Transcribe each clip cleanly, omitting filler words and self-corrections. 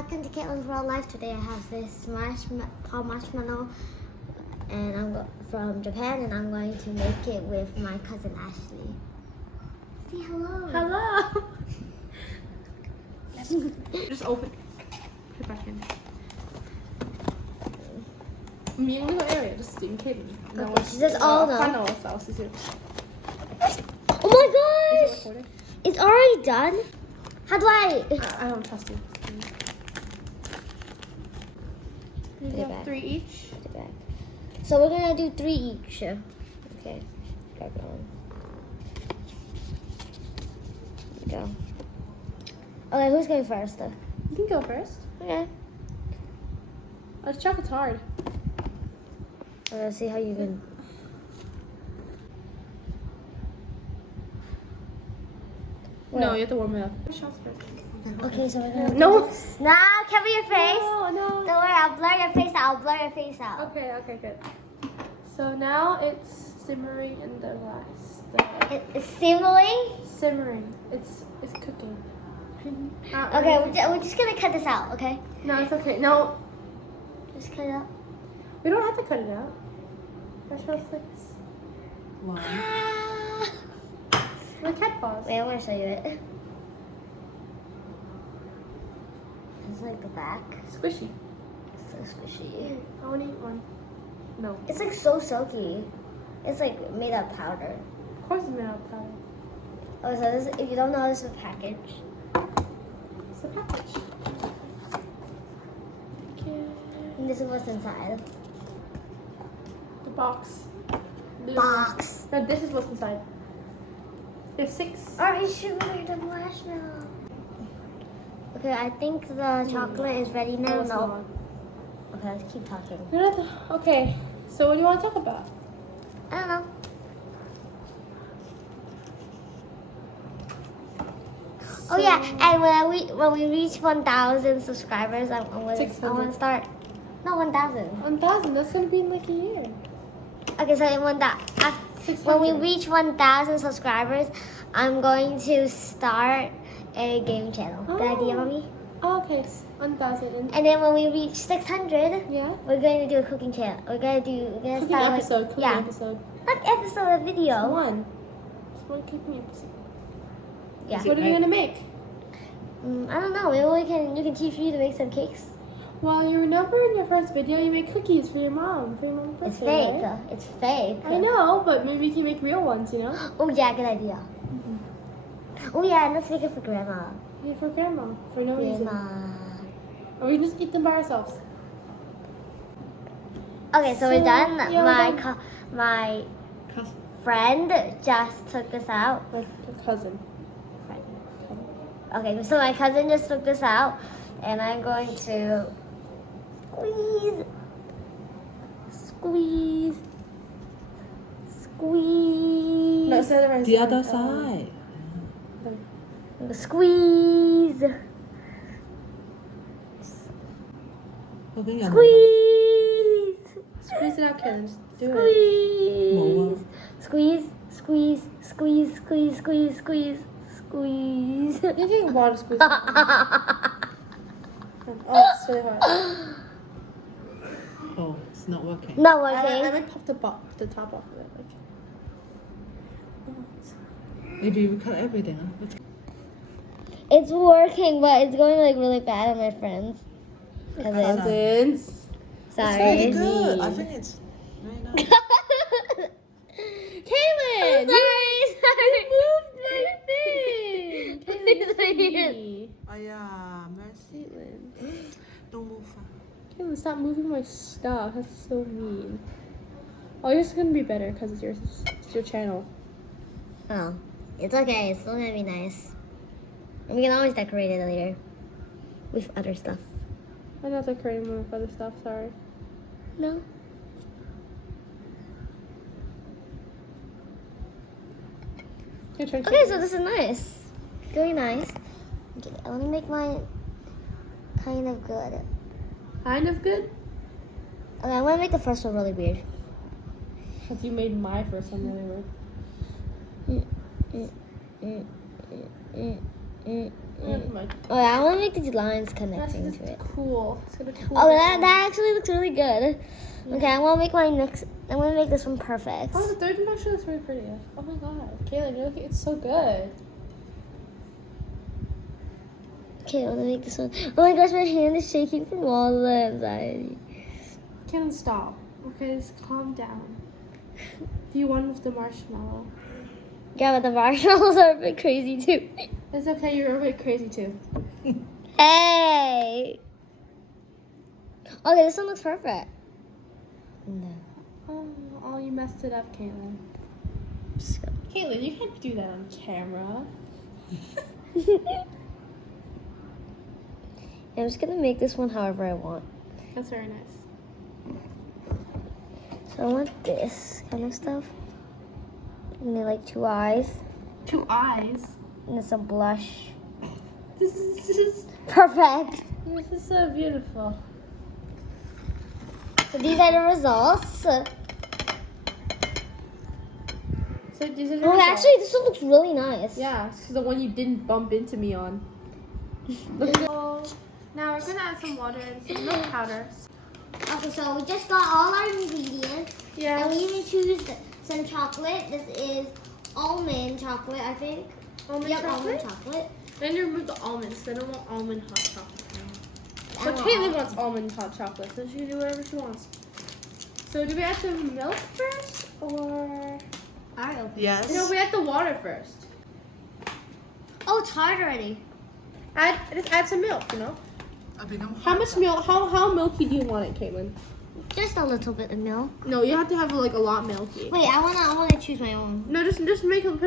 Welcome to Caitlin's World Life. Today I have this called Marshmallow, and I'm from Japan, and I'm going to make it with my cousin Ashley. Say hello. Hello. Just open. Put it back in. 미인 little area, just in case. No, Okay, she says all now. Final sauce is it? Oh my Is it gosh! recording? It's already done? How do I? I don't trust you. Put it back. 3 each. Put it back. So we're gonna do 3 each. Okay. Got going. There we go. Okay, who's going first? You can go first. Okay. Oh, chocolate's hard. Let's see how you can. No, you have to warm it up. Okay, so we're gonna. No. Now cover your face. No, no. Don't worry, I'll blur your face out. I'll blur your face out. Okay, good. So now it's simmering in the glass. It's simmering. Simmering. It's cooking. Okay, we're just gonna cut this out. Okay. No, it's okay. No, Just cut it out. we don't have to cut it out. Marshmallow flicks. One. The cat paws. Wait, I want to show you it. It's like the back. Squishy. It's so squishy. I want to eat one. No. It's like so silky. It's like made out of powder. Of course it's made out of powder. Oh, so this, if you don't know, this is a package. It's a package. Okay. And this is what's inside. The box. Box. No, this is what's inside. There's 6. Alright, sugar, the marshmallow. Okay, I think the chocolate is ready now. it's No. not. Okay, let's keep talking. Okay, so what do you want to talk about? I don't know. Oh yeah, and when we reach 1,000 subscribers, I want to 600. start. No, 1,000. 1,000, that's going to be in like a year. Okay, so when we 600. reach 1,000 subscribers, I'm going to start a game channel. Good idea, mommy? Oh, okay, 1,000. And then when we reach 600, Yeah? we're going to do a cooking channel. We're gonna Cooking start episode, cooking yeah, episode. not episode, a video. One. Just one cooking episode. Yeah. So what are you going to make? I don't know. Maybe you can teach me to make some cakes. Well, you remember in your first video you made cookies for your mom. For your mom's It's birthday, fake. right? It's fake. I know, but maybe you can make real ones, you know? Oh yeah, good idea. Oh yeah, and let's make it for grandma. Yeah, for grandma. For no reason. Grandma. Or we can just eat them by ourselves. Okay, so we're done. Yeah, we're done. My friend just took this out with Your cousin. friend. Okay, so my cousin just took this out, and I'm going to squeeze. No, say the right The side. other side. Squeeze. Okay, yeah. Squeeze. Squeeze it out, Karen. Just do it. Squeeze. Squeeze. Squeeze. Squeeze. Squeeze. Squeeze. Squeeze. You take water squeeze. Oh, it's really hard. Oh, it's not working. Not I working. might pop the top off of it. Like. Maybe we cut everything. Huh? It's working, but it's going like really bad on my friends. Cousins. Sorry. It's really good. I think it's very nice. Kaylin! Sorry. moved my thing! Kaylin, Oh yeah, mercy. Caitlin. Don't move. Caitlin, stop moving my stuff. That's so mean. Oh, yours is gonna be better because it's yours. It's your channel. Oh, it's okay. It's still gonna be nice. And we can always decorate it later with other stuff. I'm not decorating more with other stuff. Sorry. No. Your turn. Okay, so this is nice. Really nice. Okay, I want to make mine kind of good. Kind of good. Okay, I want to make the first one really weird. Because you made my first one really weird. Oh, yeah, I want to make these lines That's connecting just to it. cool. It's gonna cool. Oh, that actually looks really good. Okay, I'm gonna make my next. I'm gonna make this one perfect. Oh, the third one actually looks really pretty. Oh my god, Kaylin, you're looking. It's so good. Okay, I'm gonna make this one. Oh my gosh, my hand is shaking from all the anxiety. Kaylin, stop. Okay, just calm down. Do you want with the marshmallow? Yeah, but the marshmallows are a bit crazy too. It's okay. You're a bit crazy too. Hey. Okay, this one looks perfect. No. Oh, you messed it up, Kaylin. Kaylin, you can't do that on camera. I'm just gonna make this one however I want. That's very nice. So I want this kind of stuff. And then like 2 eyes. 2 eyes. And then some blush. This is Perfect. so beautiful. So these are the results. So these are the Oh, results. actually, this one looks really nice. Yeah, it's the one you didn't bump into me on. So now we're gonna add some water and some milk powder. Okay, so we just got all our ingredients. Yeah. And we even choose some chocolate. This is almond chocolate, I think. Almond Yep, chocolate? almond chocolate. Then you remove the almonds. They don't want almond hot chocolate. I But want Caitlin almond. wants almond hot chocolate, so she can do whatever she wants. So do we add some milk first, or I open. Yes. no? We add the water first. Oh, it's hard already. Just add some milk. You know. How How much milk? How milky do you want it, Caitlin? Just a little bit of milk. No, you have to have like a lot milky. Wait, I wanna choose my own. No, just put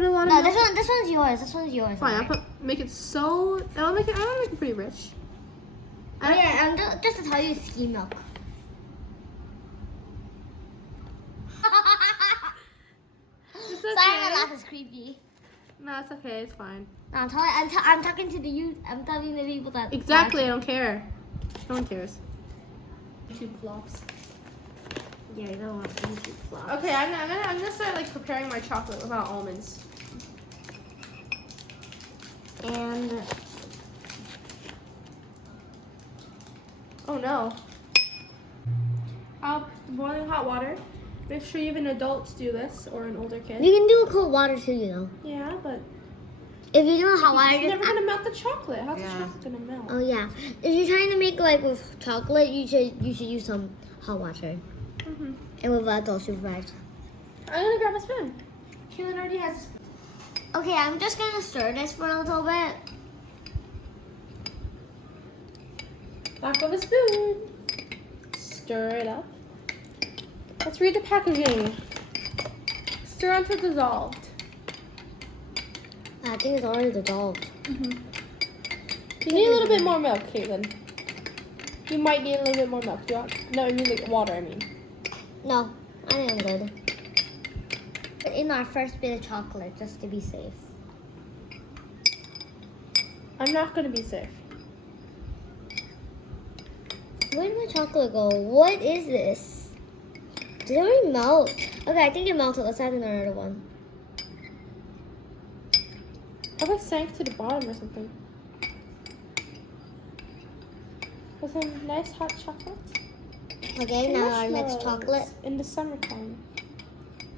a lot of No, milk. this one's yours. This one's yours. Fine, alright? make it so. I want to make it pretty rich. Oh yeah, and just to tell you, it's skim milk. It's Sorry, my laugh is creepy. No, it's okay. It's fine. No, I'm talking to the youth. I'm telling the people that. Exactly. I don't care. No one cares. YouTube flops. Yeah, you don't want YouTube flops. Okay, I'm gonna start like preparing my chocolate without almonds. And Oh no. I'll put boiling hot water. Make sure you have an adult do this or an older kid. you can do cold water too, you know. Yeah, but If you do hot water, it's never gonna melt the chocolate. How's Yeah. the chocolate gonna melt? Oh yeah. If you're trying to make like with chocolate, you should use some hot water. Mm-hmm. And with adult supervised. I'm gonna grab a spoon. Kaylin already has a spoon. Okay, I'm just gonna stir this for a little bit. Back of a spoon. Stir it up. Let's read the packaging. Stir until dissolved. I think it's already dissolved. You need a little bit more milk, Caitlin. You might need a little bit more milk. Do you want? No, you need like water. I mean. No, I think I'm good. Put in our first bit of chocolate just to be safe. I'm not gonna be safe. Where did my chocolate go? What is this? Did it already melt? Okay, I think it melted. Let's add another one. How about sank to the bottom or something? With some nice hot chocolate. Okay, And now our next marshmallows chocolate. in the summertime.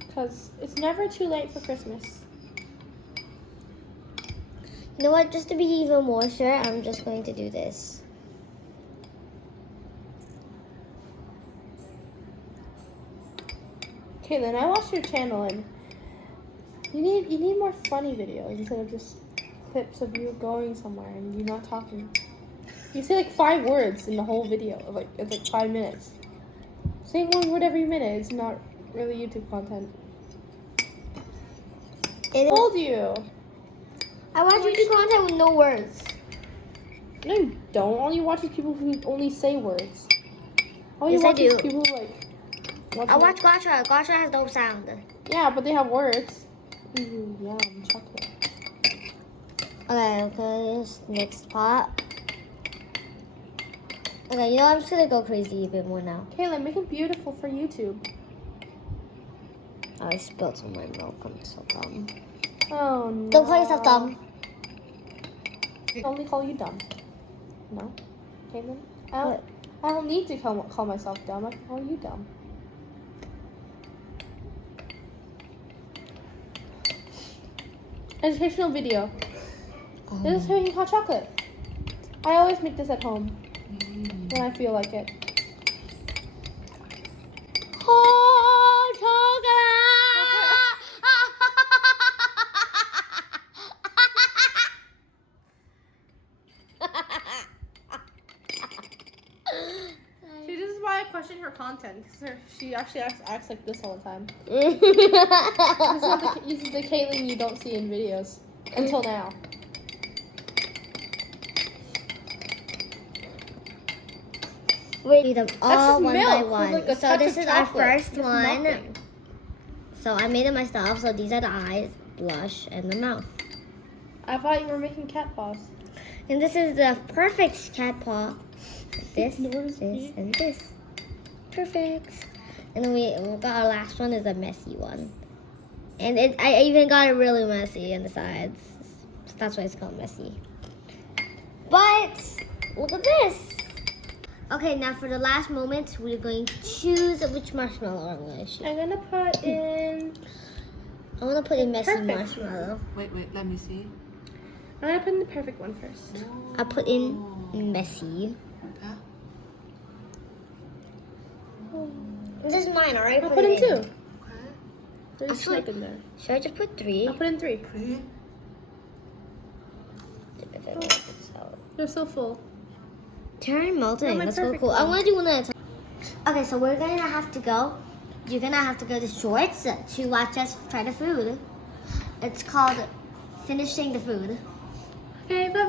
Because it's never too late for Christmas. You know what? Just to be even more sure, I'm just going to do this. Caitlin, I watched your channel and you need more funny videos instead of just clips of you going somewhere and you not talking. You say like 5 words in the whole video. It's like 5 minutes. Saying one word every minute is not really YouTube content. It I told you. I watch YouTube content with no words. No, you don't. All you watch is people who only say words. All you Yes, I watch is do. people like. I watch Gotcha. Gotcha has no sound. Yeah, but they have words. Ooh, yum, chocolate. Okay, this next pot. Okay, you know, I'm just gonna go crazy a bit more now. Caitlin, make it beautiful for YouTube. Oh, I spilled some of my milk. I'm so dumb. Oh no. Don't call yourself dumb. I only call you dumb. No? Caitlin? What? I don't need to call myself dumb. I can call you dumb. Educational video. This is making hot chocolate. I always make this at home when I feel like it. Hot chocolate! See, this is why I question her content, because she actually acts like this all the time. This is the Caitlin you don't see in videos until now. We do them That's all just one milk by with, one. like, a So touch this of is our chocolate. first That's one. nothing. So I made it myself. So these are the eyes, blush, and the mouth. I thought you were making cat paws. And this is the perfect cat paw. This, Notice this, me. and this. Perfect. And then we got our last one is a messy one. And I even got it really messy on the sides. So that's why it's called messy. But look at this. Okay, now for the last moment, we're going to choose which marshmallow I'm going to shoot. I'm gonna put in. I want to put in messy Perfect. marshmallow. Wait, let me see. I'm gonna put in the perfect one first. I put in messy. Huh? This is mine, alright? I'll put in 2. Okay. There's Actually- smoke in there. Should I just put 3? I'll put in 3. Pretty. If I make this out. They're so full. Turn melting. my That's so perfect cool. I one. want to do one at a time. Okay, so we're gonna have to go. You're gonna have to go to Shorts to watch us try the food. It's called Finishing the Food. Okay, bye bye.